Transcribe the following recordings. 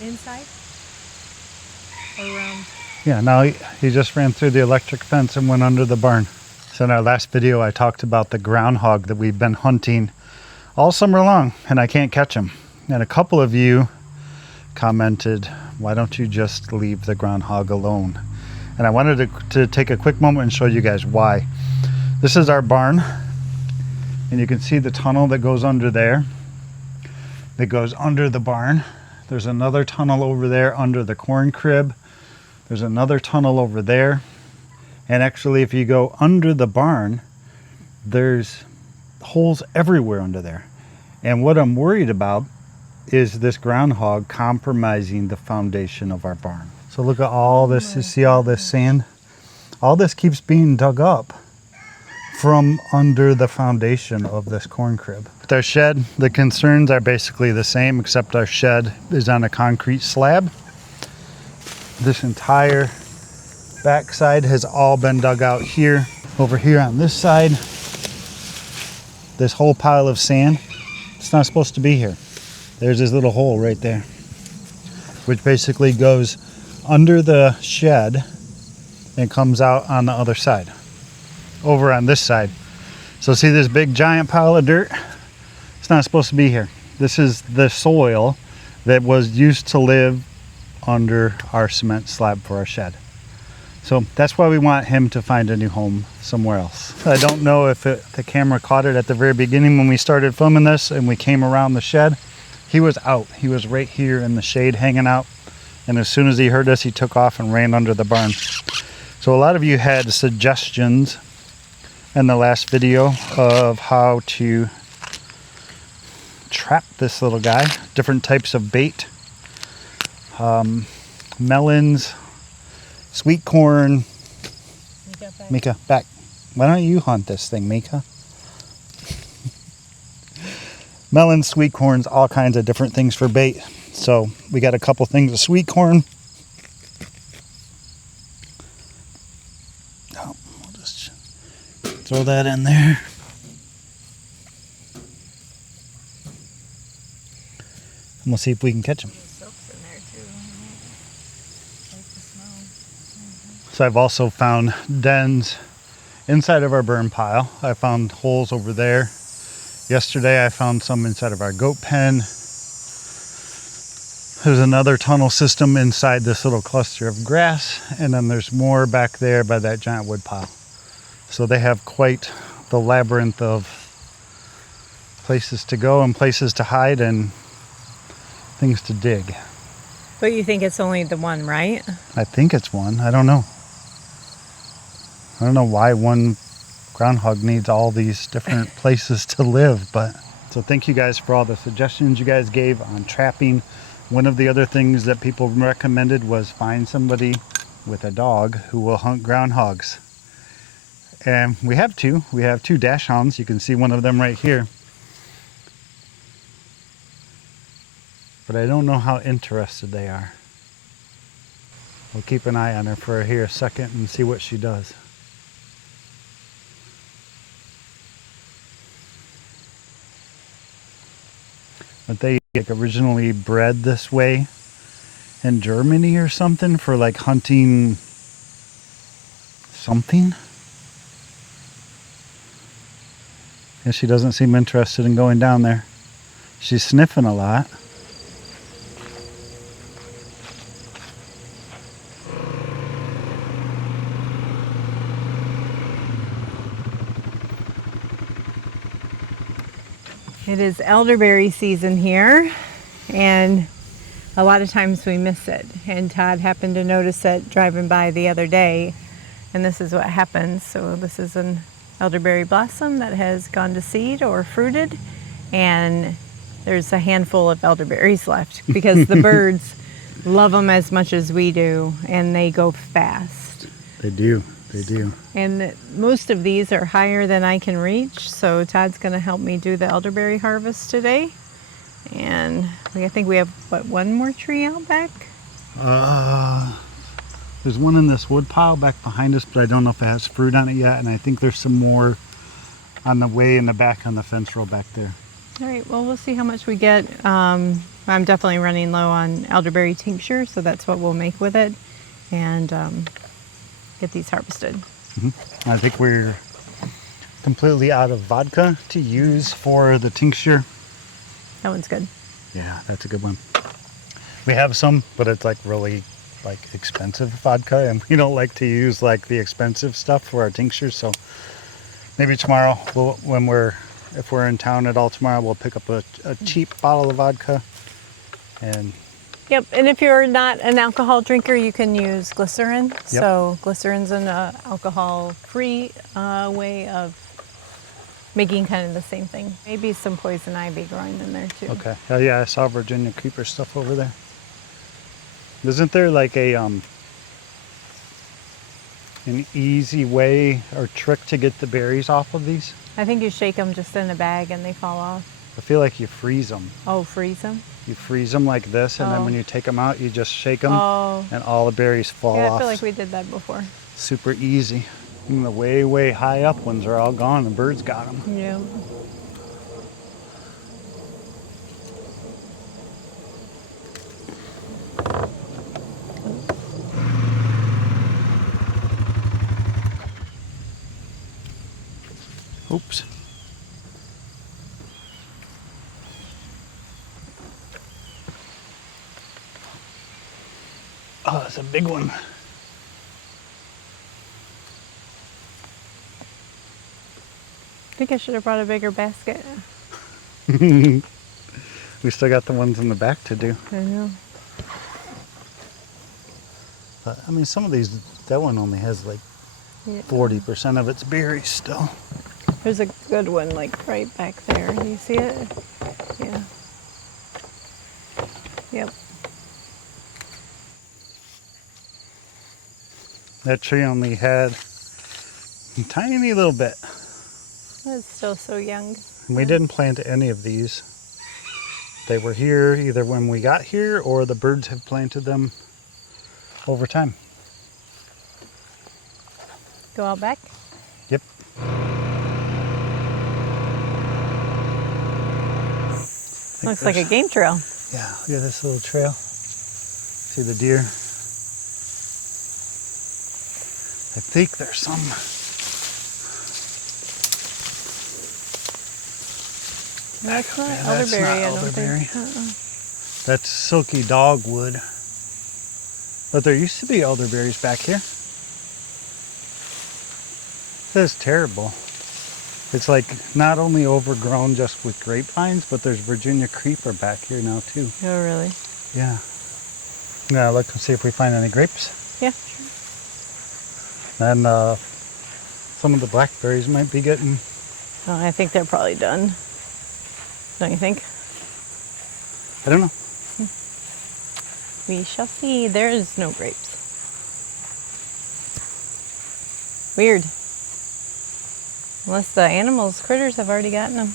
Inside? Or around? Yeah, now he just ran through the electric fence and went under the barn. So in our last video, I talked about the groundhog that we've been hunting all summer long, and I can't catch him. And a couple of you commented, why don't you just leave the groundhog alone? And I wanted to take a quick moment and show you guys why. This is our barn, and you can see the tunnel that goes under there, that goes under the barn. There's another tunnel over there under the corn crib. There's another tunnel over there. And actually, if you go under the barn, there's holes everywhere under there. And what I'm worried about is this groundhog compromising the foundation of our barn. So look at all this, you see all this sand? All this keeps being dug up from under the foundation of this corn crib. With our shed, the concerns are basically the same, except our shed is on a concrete slab. This entire backside has all been dug out here. Over here on this side, this whole pile of sand, it's not supposed to be here. There's this little hole right there, which basically goes under the shed and comes out on the other side, over on this side. So see this big giant pile of dirt? It's not supposed to be here. This is the soil that was used to live under our cement slab for our shed. So that's why we want him to find a new home somewhere else. I don't know if the camera caught it at the very beginning when we started filming this and we came around the shed. He was out. He was right here in the shade hanging out. And as soon as he heard us, he took off and ran under the barn. So a lot of you had suggestions in the last video of how to trap this little guy. Different types of bait. Melons, sweet corn. Mika, back. Why don't you hunt this thing, Mika? Melons, sweet corns, all kinds of different things for bait. So we got a couple things of sweet corn. Oh, we'll just throw that in there. And we'll see if we can catch them. So I've also found dens inside of our burn pile. I found holes over there. Yesterday I found some inside of our goat pen. There's another tunnel system inside this little cluster of grass, and then there's more back there by that giant wood pile. So they have quite the labyrinth of places to go and places to hide and things to dig. But you think it's only the one, right? I think it's one. I don't know. I don't know why one groundhog needs all these different places to live, but so thank you guys for all the suggestions you guys gave on trapping. One of the other things that people recommended was find somebody with a dog who will hunt groundhogs. And we have two. We have two Dachshunds. You can see one of them right here. But I don't know how interested they are. We'll keep an eye on her for here a second and see what she does. But they like originally bred this way in Germany or something for like hunting something. And she doesn't seem interested in going down there. She's sniffing a lot. It is elderberry season here, and a lot of times we miss it. And Todd happened to notice it driving by the other day, and this is what happens. So this is an elderberry blossom that has gone to seed or fruited, and there's a handful of elderberries left because the birds love them as much as we do, and they go fast. They do. They do. And most of these are higher than I can reach, so Todd's going to help me do the elderberry harvest today. And I think we have, what, one more tree out back? There's one in this wood pile back behind us, but I don't know if it has fruit on it yet. And I think there's some more on the way in the back on the fence row back there. All right, well, we'll see how much we get. I'm definitely running low on elderberry tincture, so that's what we'll make with it and get these harvested. I think we're completely out of vodka to use for the tincture. That one's good. Yeah, that's a good one. We have some, but it's like really like expensive vodka, and we don't like to use like the expensive stuff for our tinctures. So maybe tomorrow, if we're in town at all tomorrow, we'll pick up a cheap bottle of vodka. And Yep, and if you're not an alcohol drinker, you can use glycerin. Yep. So glycerin's an alcohol-free way of making kind of the same thing. Maybe some poison ivy growing in there too. okay, oh yeah, I saw Virginia creeper stuff over there. Isn't there like an easy way or trick to get the berries off of these? I think you shake them just in a bag and they fall off. I feel like you freeze them. Oh, freeze them? You freeze them like this, and then when you take them out, you just shake them, and all the berries fall Yeah, off. I feel like we did that before. Super easy. And the way, way high up ones are all gone. The birds got them. Yeah. Oops. Oh, that's a big one. I think I should have brought a bigger basket. We still got the ones in the back to do. I know. But, I mean, some of these, that one only has like 40% of its berries still. There's a good one like right back there. Do you see it? Yeah. Yep. That tree only had a tiny little bit. It's still so young. We didn't plant any of these. They were here either when we got here or the birds have planted them over time. Go out back? Yep. Looks like a game trail. Yeah, look at this little trail. See the deer? I think there's some. That's not Yeah, elderberry, that's not I don't elderberry. think. That's silky dogwood. But there used to be elderberries back here. This is terrible. It's like not only overgrown just with grapevines, but there's Virginia creeper back here now too. Oh, really? Yeah. Now look and see if we find any grapes. Yeah. And some of the blackberries might be getting. Oh, I think they're probably done. Don't you think? I don't know. We shall see. There is no grapes. Weird. Unless the animals, critters have already gotten them.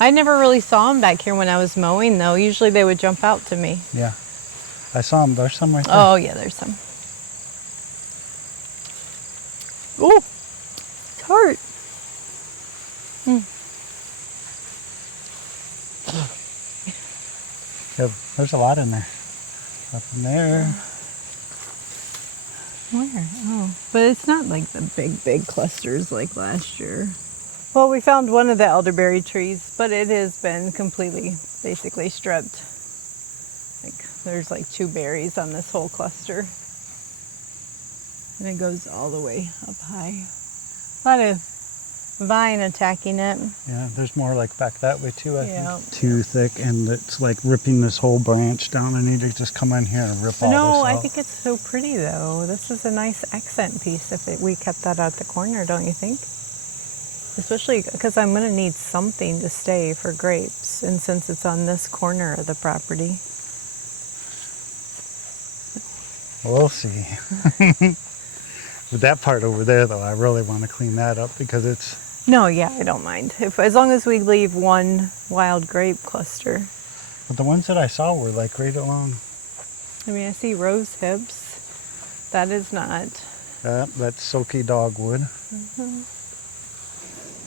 I never really saw them back here when I was mowing, though. Usually they would jump out to me. Yeah. I saw them. There's some right there. Oh, yeah, there's some. Oh, it's hard. Yeah, there's a lot in there. Up in there. Where? Oh, but it's not like the big clusters like last year. Well, we found one of the elderberry trees, but it has been completely, basically stripped. Like, there's like 2 berries on this whole cluster. And it goes all the way up high. A lot of vine attacking it. Yeah, there's more like back that way too, I Yeah. think. Too thick, and it's like ripping this whole branch down. I need to just come in here and rip all No, this I out. think it's so pretty though. This is a nice accent piece if we kept that out the corner, don't you think? Especially because I'm going to need something to stay for grapes, and since it's on this corner of the property. We'll see. With that part over there, though, I really want to clean that up because it's... No, yeah, I don't mind. As long as we leave one wild grape cluster. But the ones that I saw were like right along... I mean, I see rose hips. That is not. That's silky dogwood.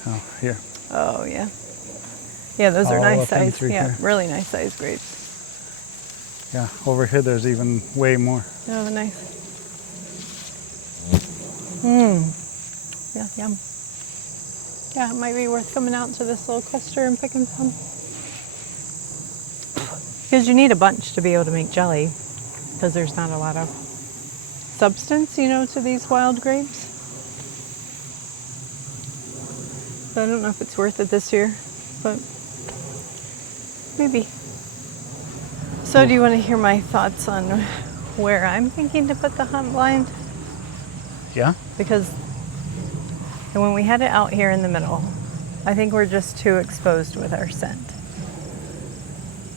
Oh, here. Oh, yeah. Yeah, those are All nice up in size. through Yeah, here. really nice size grapes. Yeah, over here there's even way more. Oh, nice. Mmm. Yeah, yum. Yeah, it might be worth coming out to this little cluster and picking some. Because you need a bunch to be able to make jelly, because there's not a lot of substance, you know, to these wild grapes. So I don't know if it's worth it this year, but maybe. So do you want to hear my thoughts on where I'm thinking to put the hunt blind? Yeah? Because when we had it out here in the middle, I think we're just too exposed with our scent.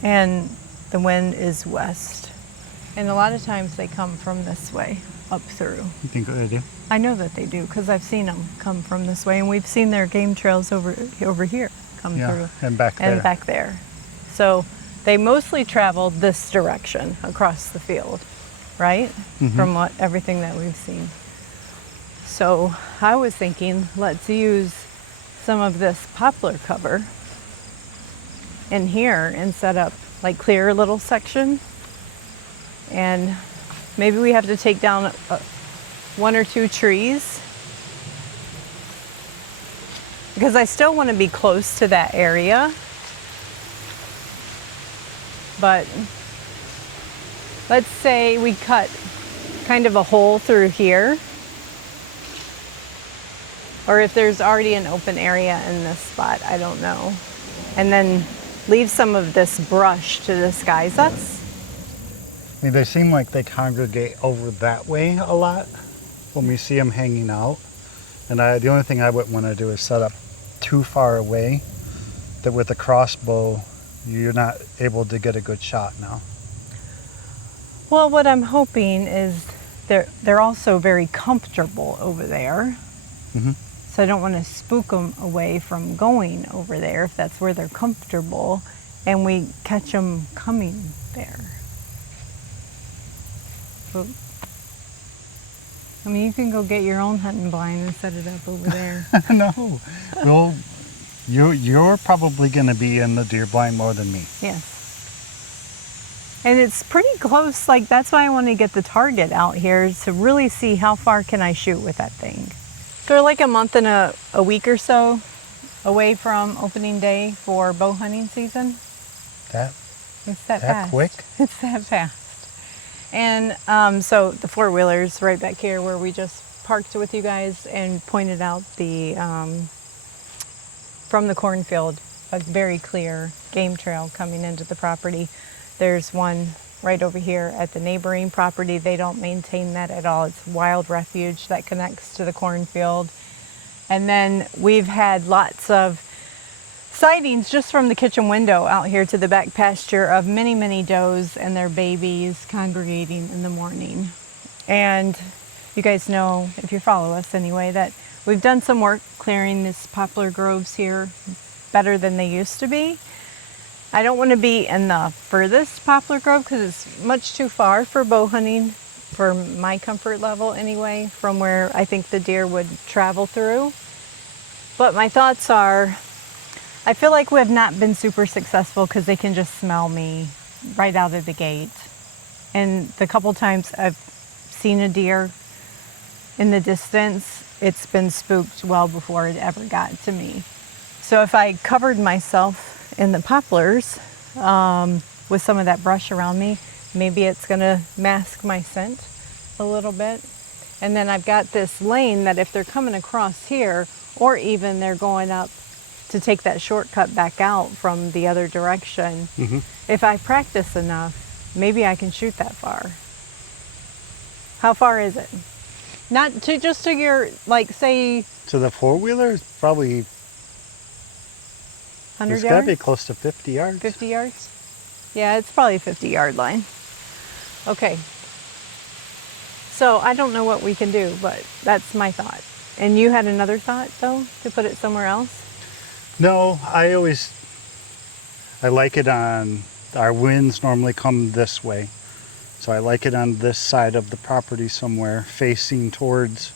And the wind is west. And a lot of times they come from this way, up through. You think they do? I know that they do, because I've seen them come from this way, and we've seen their game trails over here come through. And back there. And back there. So they mostly travel this direction across the field, right? From everything that we've seen. So I was thinking, let's use some of this poplar cover in here and set up, like, clear a little section. And maybe we have to take down one or two trees, because I still want to be close to that area. But let's say we cut kind of a hole through here, or if there's already an open area in this spot, I don't know. And then leave some of this brush to disguise us. I mean, they seem like they congregate over that way a lot when we see them hanging out. And the only thing I wouldn't want to do is set up too far away that with a crossbow you're not able to get a good shot now. Well, what I'm hoping is they're also very comfortable over there. So I don't want to spook them away from going over there if that's where they're comfortable, and we catch them coming there. But, I mean, you can go get your own hunting blind and set it up over there. No. Well, you're probably going to be in the deer blind more than me. Yes. And it's pretty close. Like, that's why I want to get the target out here, to really see how far can I shoot with that thing. So we're like a month and a week or so away from opening day for bow hunting season. It's that fast. Quick? It's that fast. And so the four-wheeler's right back here where we just parked with you guys and pointed out the, from the cornfield, a very clear game trail coming into the property. There's one right over here at the neighboring property. They don't maintain that at all. It's wild refuge that connects to the cornfield. And then we've had lots of sightings just from the kitchen window out here to the back pasture of many, many does and their babies congregating in the morning. And you guys know, if you follow us anyway, that we've done some work clearing these poplar groves here better than they used to be. I don't want to be in the furthest poplar grove because it's much too far for bow hunting, for my comfort level anyway, from where I think the deer would travel through. But my thoughts are, I feel like we have not been super successful because they can just smell me right out of the gate. And the couple times I've seen a deer in the distance, it's been spooked well before it ever got to me. So if I covered myself in the poplars with some of that brush around me, maybe it's gonna mask my scent a little bit. And then I've got this lane that if they're coming across here, or even they're going up to take that shortcut back out from the other direction, if I practice enough, maybe I can shoot that far. How far is it? Not to just to your, like, say... To the four-wheeler, it's probably... 100 it's yards? got to be close to 50 yards. 50 yards? Yeah, it's probably a 50-yard line. Okay. So I don't know what we can do, but that's my thought. And you had another thought, though, to put it somewhere else? No, I like it on, our winds normally come this way. So I like it on this side of the property somewhere, facing towards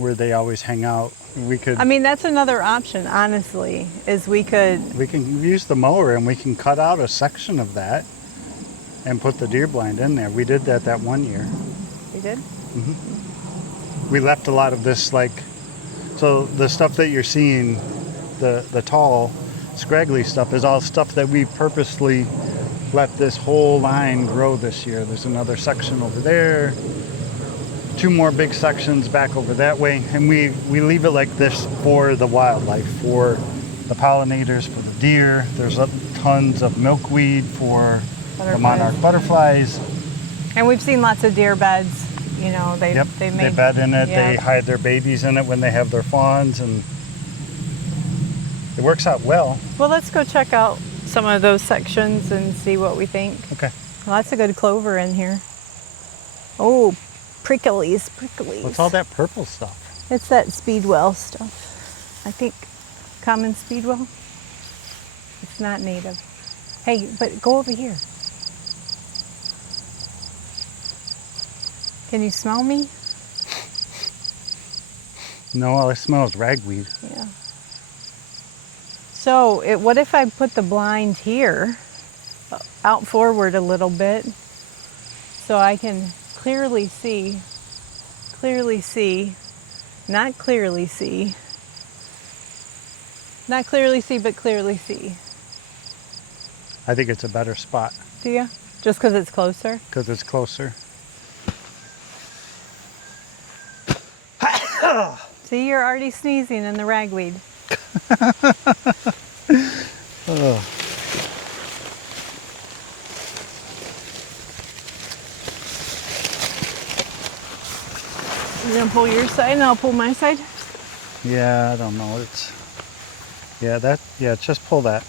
where they always hang out. We could I mean, that's another option, honestly, is we can use the mower and we can cut out a section of that and put the deer blind in there. We did that one year. We did? We left a lot of this, like, so the stuff that you're seeing, the tall, scraggly stuff is all stuff that we purposely let this whole line grow this year. There's another section over there, 2 more big sections back over that way, and we leave it like this for the wildlife, for the pollinators, for the deer. There's tons of milkweed for the monarch butterflies. And we've seen lots of deer beds. You know, they bed in it. They hide their babies in it when they have their fawns, and it works out well. Well, let's go check out some of those sections and see what we think. Okay. Lots of good clover in here. Oh, pricklies. What's all that purple stuff? It's that speedwell stuff. I think common speedwell. It's not native. Hey, but go over here. Can you smell me? No, all I smell is ragweed. Yeah. So, what if I put the blind here, out forward a little bit, so I can clearly see, not clearly see, but clearly see. I think it's a better spot. Do you? Just because it's closer? Because it's closer. See, you're already sneezing in the ragweed. Oh. You're gonna pull your side and I'll pull my side? Yeah, I don't know. Just pull that.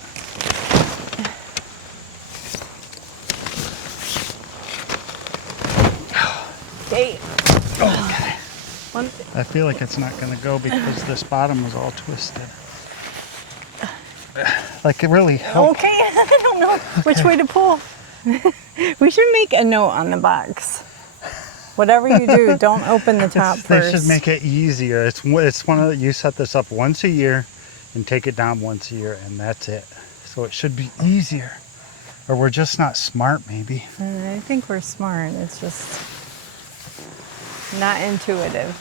Okay. Okay. I feel like it's not going to go because this bottom was all twisted. Like it really helped. Okay, I don't know which way to pull. We should make a note on the box. Whatever you do, don't open the top They first. should make it easier. It's one of the, you set this up once a year and take it down once a year, and that's it. So it should be easier. Or we're just not smart, maybe. I think we're smart. It's just not intuitive.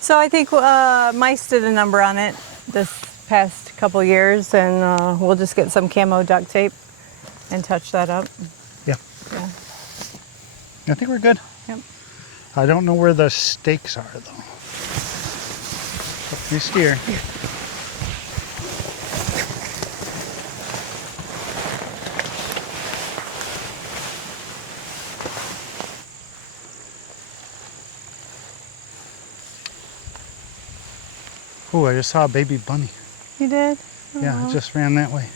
So I think Mice did a number on it this past couple years, and we'll just get some camo duct tape and touch that up. Yeah. I think we're good. Yep. I don't know where the stakes are, though. You steer. Oh, I just saw a baby bunny. You did? Yeah, it just ran that way.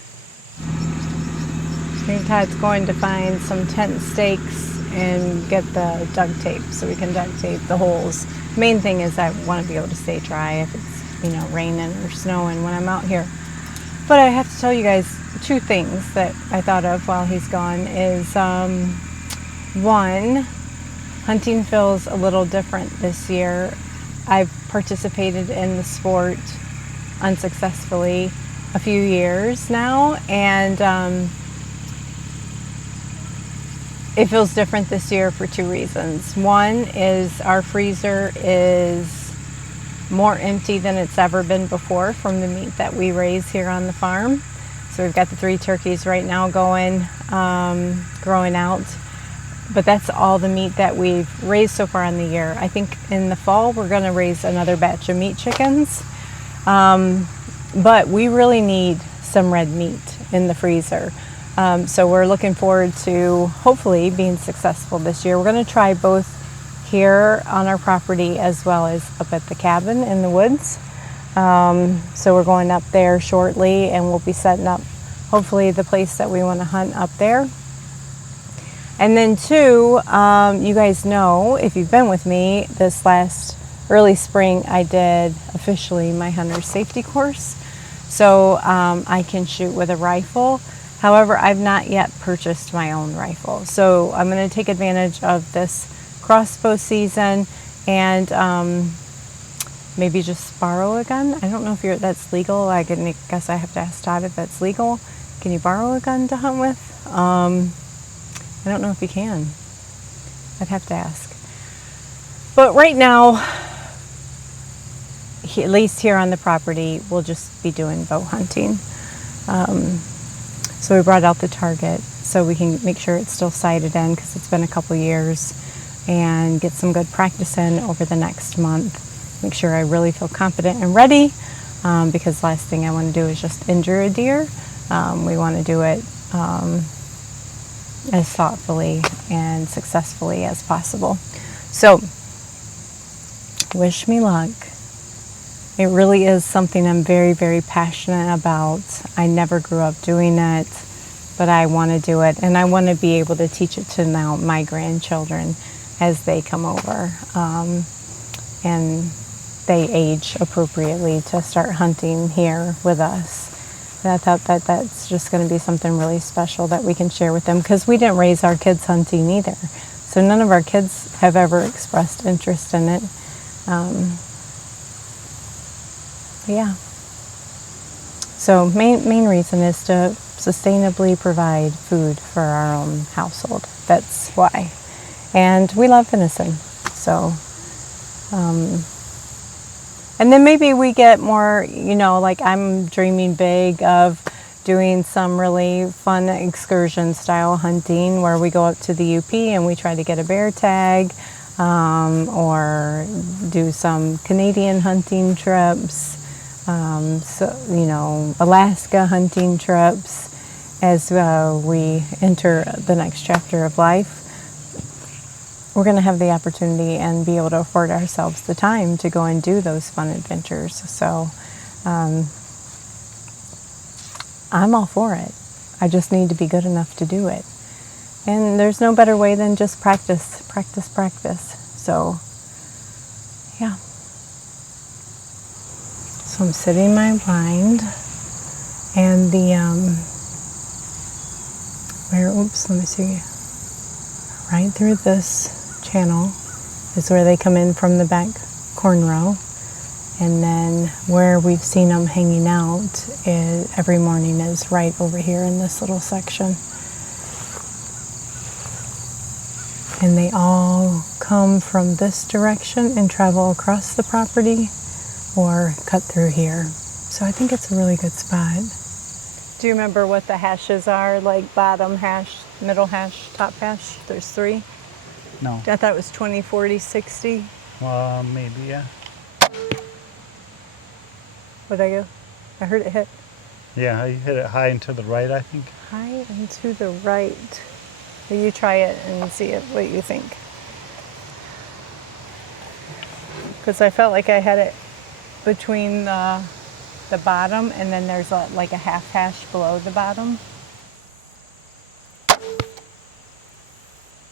I think Todd's going to find some tent stakes and get the duct tape so we can duct tape the holes. Main thing is I want to be able to stay dry if it's, raining or snowing when I'm out here. But I have to tell you guys 2 things that I thought of while he's gone is, one, hunting feels a little different this year. I've participated in the sport unsuccessfully a few years now, and it feels different this year for 2 reasons. One is our freezer is more empty than it's ever been before from the meat that we raise here on the farm. So we've got the 3 turkeys right now going, growing out. But that's all the meat that we've raised so far in the year. I think in the fall we're going to raise another batch of meat chickens. But we really need some red meat in the freezer. So we're looking forward to hopefully being successful this year. We're going to try both here on our property as well as up at the cabin in the woods. So we're going up there shortly, and we'll be setting up hopefully the place that we want to hunt up there. And then 2, you guys know, if you've been with me, this last early spring I did officially my hunter's safety course. So I can shoot with a rifle. However, I've not yet purchased my own rifle. So I'm going to take advantage of this crossbow season and maybe just borrow a gun. I don't know if that's legal. I guess I have to ask Todd if that's legal. Can you borrow a gun to hunt with? I don't know if you can. I'd have to ask. But right now, at least here on the property, we'll just be doing bow hunting. So we brought out the target so we can make sure it's still sighted in, because it's been a couple years, and get some good practice in over the next month. Make sure I really feel confident and ready, because last thing I want to do is just injure a deer. We want to do it as thoughtfully and successfully as possible. So, wish me luck. It really is something I'm very, very passionate about. I never grew up doing it, but I want to do it, and I want to be able to teach it to now my grandchildren as they come over, and they age appropriately to start hunting here with us. And I thought that that's just going to be something really special that we can share with them, because we didn't raise our kids hunting either. So none of our kids have ever expressed interest in it. Yeah. So main reason is to sustainably provide food for our own household. That's why. And we love venison. So, and then maybe we get more, like I'm dreaming big of doing some really fun excursion style hunting where we go up to the UP and we try to get a bear tag, or do some Canadian hunting trips, Alaska hunting trips as we enter the next chapter of life. We're going to have the opportunity and be able to afford ourselves the time to go and do those fun adventures. So I'm all for it. I just need to be good enough to do it. And there's no better way than just practice, practice, practice. So, yeah. So I'm setting my blind, and let me see. Right through this channel is where they come in from the back corn row, and then where we've seen them hanging out every morning is right over here in this little section. And they all come from this direction and travel across the property or cut through here. So I think it's a really good spot. Do you remember what the hashes are? Like bottom hash, middle hash, top hash? There's 3. No. I thought it was 20, 40, 60. Maybe, yeah. Where'd I go? I heard it hit. Yeah, you hit it high and to the right, I think. High and to the right. Will you try it and see what you think? Because I felt like I had it between the bottom, and then there's like a half hash below the bottom.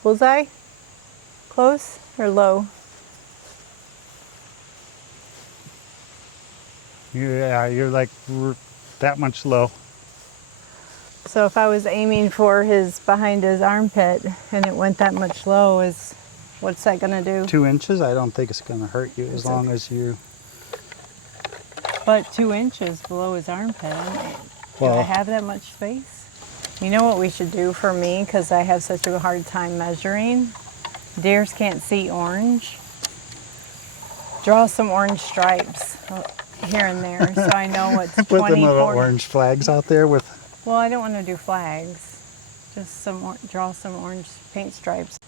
Bullseye? Close or low? Yeah, you're like that much low. So if I was aiming for behind his armpit and it went that much low, what's that gonna do? 2 inches? I don't think it's gonna hurt you as long as you... But 2 inches below his armpit, do I have that much space? You know what we should do for me, because I have such a hard time measuring? Deers can't see orange. Draw some orange stripes here and there so I know what's 20, Put them little 40. orange flags out there with... Well, I don't want to do flags. Just draw some orange paint stripes.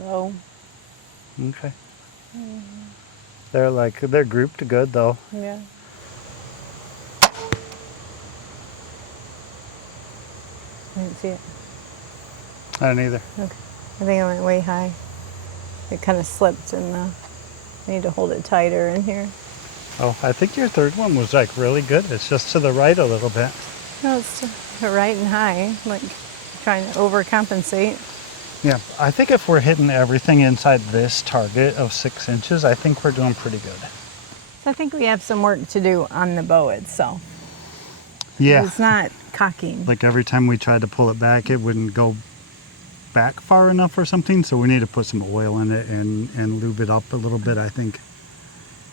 Low. Okay. They're grouped good though. Yeah. I didn't see it. I don't either. Okay. I think I went way high. It kind of slipped, and I need to hold it tighter in here. Oh, I think your third one was like really good. It's just to the right a little bit. No, it's right and high, like trying to overcompensate. Yeah, I think if we're hitting everything inside this target of 6 inches, I think we're doing pretty good. So I think we have some work to do on the bow itself. Yeah. It's not cocking. Like every time we tried to pull it back, it wouldn't go back far enough or something. So we need to put some oil in it and lube it up a little bit, I think.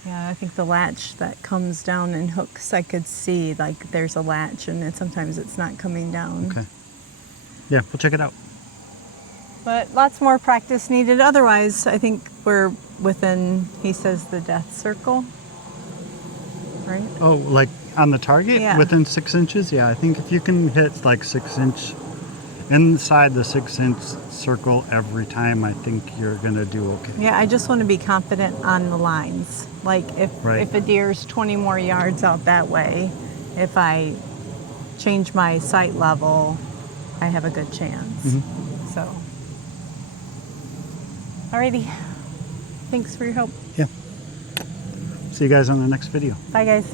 Yeah, I think the latch that comes down and hooks, I could see like there's a latch and sometimes it's not coming down. Okay. Yeah, we'll check it out. But lots more practice needed. Otherwise, I think we're within, he says, the death circle, right? Oh, like on the target? Yeah. Within 6 inches? Yeah, I think if you can hit like 6 inch, inside the 6 inch circle every time, I think you're gonna do okay. Yeah, I just want to be confident on the lines. Like if a deer's 20 more yards out that way, if I change my sight level, I have a good chance. Mm-hmm. So, alrighty. Thanks for your help. Yeah. See you guys on the next video. Bye, guys.